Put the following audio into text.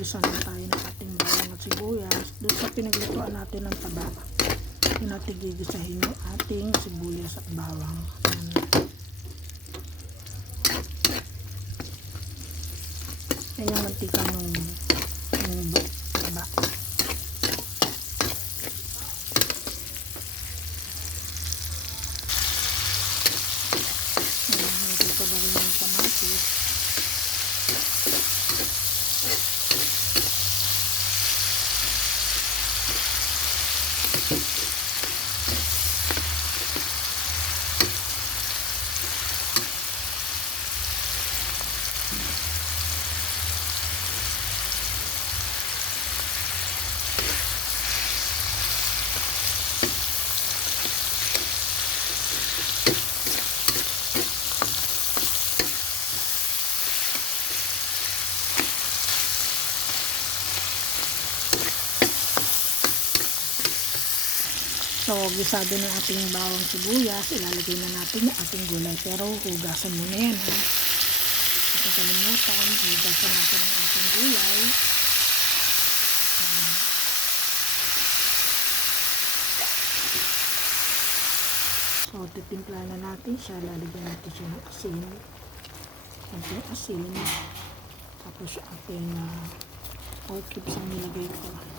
Magigisa na tayo ng ating bawang at sibuyas. Doon sa pinaglutuan natin ng taba, doon natin gigisahin yung ating sibuyas at bawang. Yan yung mantika ng taba. Ito ba rin yung kamatis. So, gisado ng ating bawang sibuyas, ilalagay na natin yung ating gulay. Pero, hugasan muna yan, ha? At kalimutan, hugasan natin ang ating gulay. So, titimpla na natin siya. Lalagyan natin siya ng asin. Konting asin. Tapos, yung ating pork cubes ang nilagay ko.